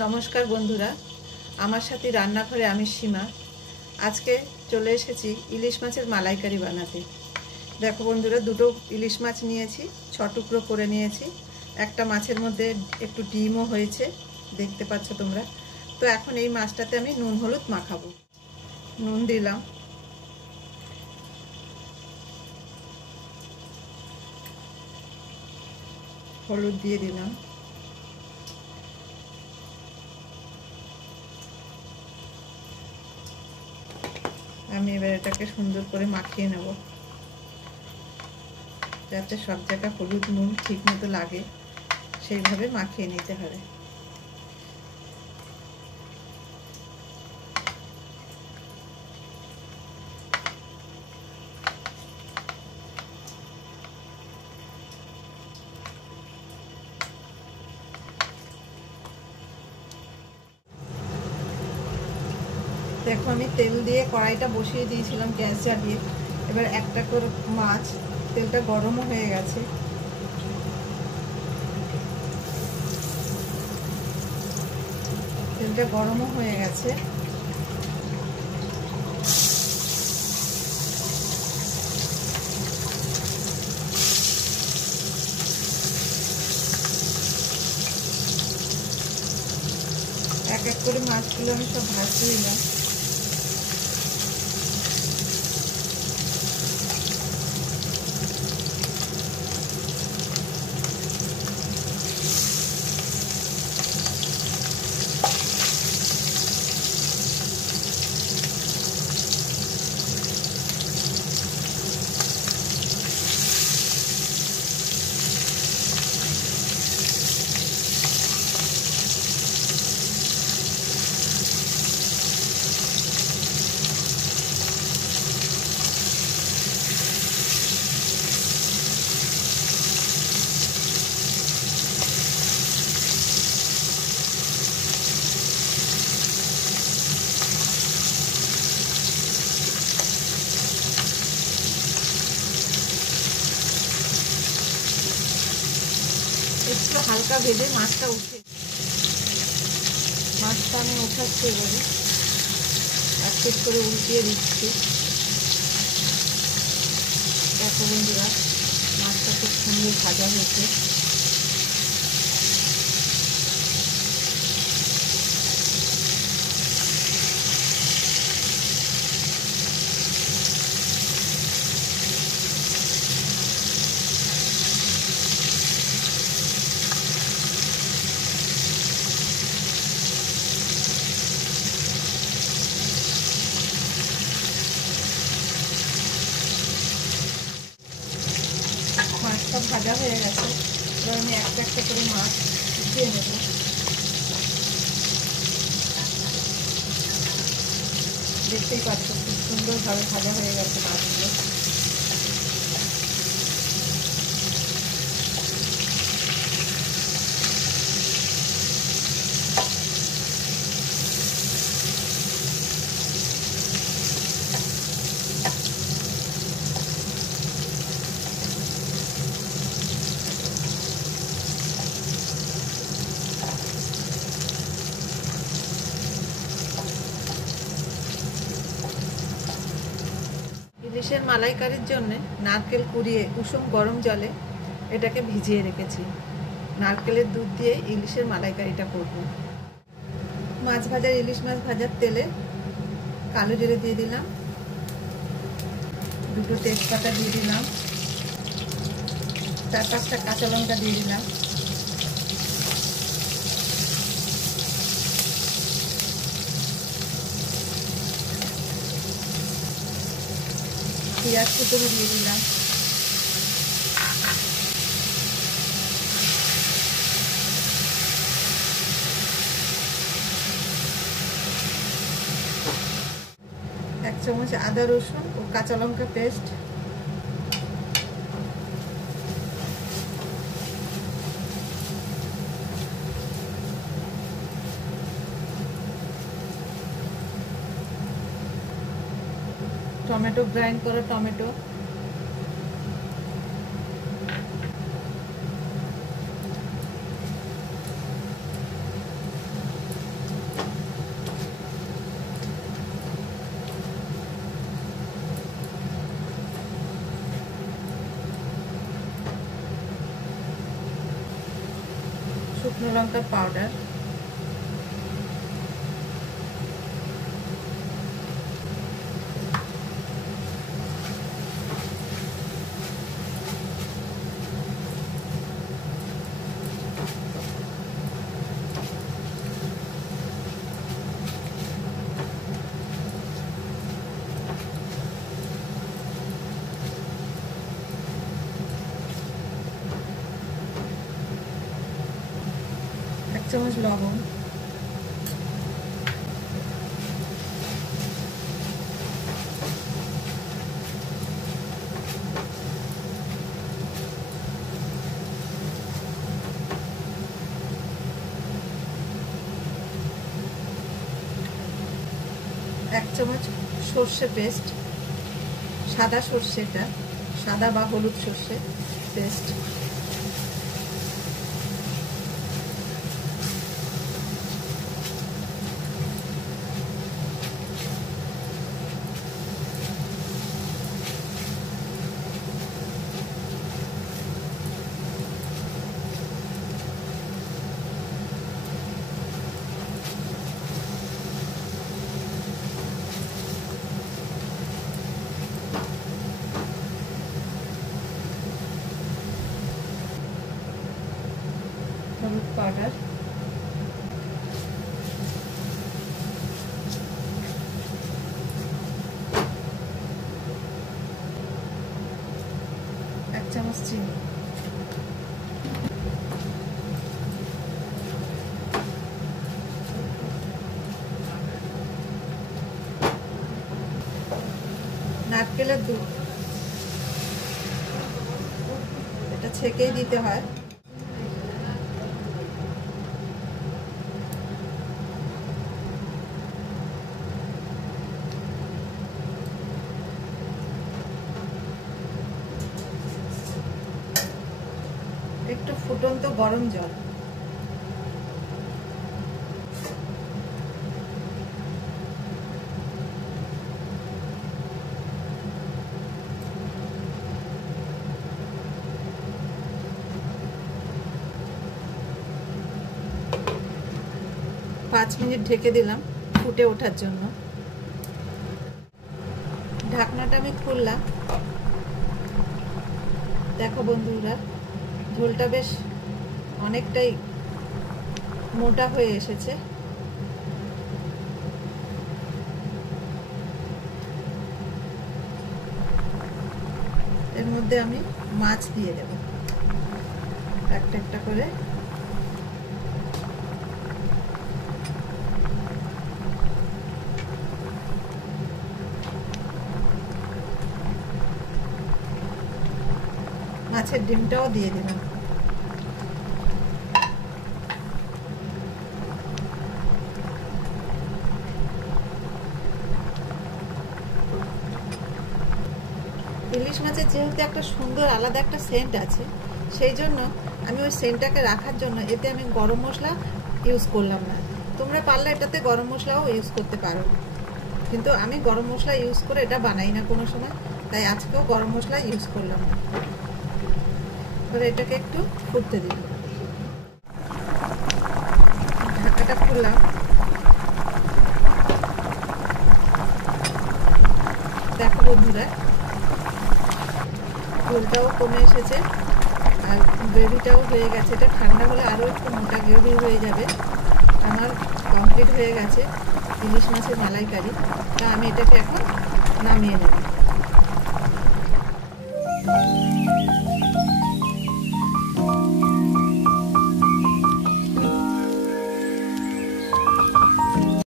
নমস্কার বন্ধুরা, আমার সাথে রান্নাঘরে আমি সীমা। আজকে চলে এসেছি ইলিশ মাছের মালাইকারি বানাতে। দেখো বন্ধুরা, দুটো ইলিশ মাছ নিয়েছি, 6 টুকরো করে নিয়েছি। একটা মাছের মধ্যে একটু ডিমও হয়েছে, দেখতে পাচ্ছ তোমরা। তো এখন এই মাছটাতে আমি নুন হলুদ মাখাবো। নুন দিলাম, হলুদ দিয়ে দিলাম, আমি এবার এটাকে সুন্দর করে মাখিয়ে নেব, যাতে সব জায়গায় হলুদ নুন ঠিক মতো লাগে, সেইভাবে মাখিয়ে নিতে হবে। দেখো, আমি তেল দিয়ে কড়াইটা বসিয়ে দিয়েছিলাম গ্যাস জ্বালিয়ে। এবার একটা করে মাছ, তেলটা গরমও হয়ে গেছে। তেলটা গরমও হয়ে গেছে। এক এক করে মাছগুলো আমি সব ভাজতে দিলাম। একটু হালকা ভেজে মাছটা আমি উঠাচ্ছি, এবারে এক পিট করে উল্টিয়ে দিচ্ছি। দেখো বন্ধুরা, মাছটা খুব সুন্দর ভাজা হয়েছে। মাছটা ভাজা হয়ে গেছে। এবার আমি একটা একটা করে মাছ উঠিয়ে নেব। দেখতেই পাচ্ছ খুব সুন্দরভাবে ভাজা হয়ে গেছে মাছগুলো। ইলিশের মালাইকারির জন্য নারকেল কুড়িয়ে কুসুম গরম জলে এটাকে ভিজিয়ে রেখেছি। নারকেলের দুধ দিয়ে ইলিশের মালাইকারিটা করব। মাছ ভাজার, ইলিশ মাছ ভাজার তেলে কালো জিরে দিয়ে দিলাম, দুটো তেজপাতা দিয়ে দিলাম, 4-5টা কাঁচা লঙ্কা দিয়ে দিলাম, পেঁয়াজ কুচি দিয়ে দিলাম, এক চামচ আদা রসুন ও কাঁচা লঙ্কা পেস্ট, টমেটো, গ্রাইন্ড করা টমেটো, শুকনো লঙ্কার পাউডার, এক চামচ লবণ, এক চামচ সর্ষে পেস্ট, সাদা সর্ষেটা, সাদা বা হলুদ সর্ষে পেস্ট, হলুদ পাউডার, এক চামচ চিনি, নারকেলের দুধ, এটা ছেঁকেই দিতে হয়, একটু ফুটন্ত গরম জল, পাঁচ মিনিট ঢেকে দিলাম ফুটে ওঠার জন্য। ঢাকনাটা আমি খুললাম, দেখো বন্ধুরা ঝোলটা বেশ অনেকটাই মোটা হয়ে এসেছে। এর মধ্যে আমি মাছ দিয়ে দেব একটা একটা করে। মাছের ডিমটাও দিয়ে দিলাম। ইলিশ মাছের যেহেতু একটা সুন্দর আলাদা একটা সেন্ট আছে, সেই জন্য আমি ওই সেন্টটাকে রাখার জন্য এতে আমি গরম মশলা ইউজ করলাম না। তোমরা পারলে এটাতে গরম মশলাও ইউজ করতে পারো, কিন্তু আমি গরম মশলা ইউজ করে এটা বানাই না কোনো সময়, তাই আজকেও গরম মশলা ইউজ করলাম না। এবার এটাকে একটু ফুটতে দিল, ঢাকাটা খুললাম। দেখো বন্ধুরা ঝোলটাও কমে এসেছে আর গ্রেভিটাও হয়ে গেছে। এটা ঠান্ডা হলে আরও একটু মোটা গ্রেভি হয়ে যাবে। আমার কমপ্লিট হয়ে গেছে ইলিশ মাছের মালাইকারি। তা আমি এটাকে এখন নামিয়ে নেব।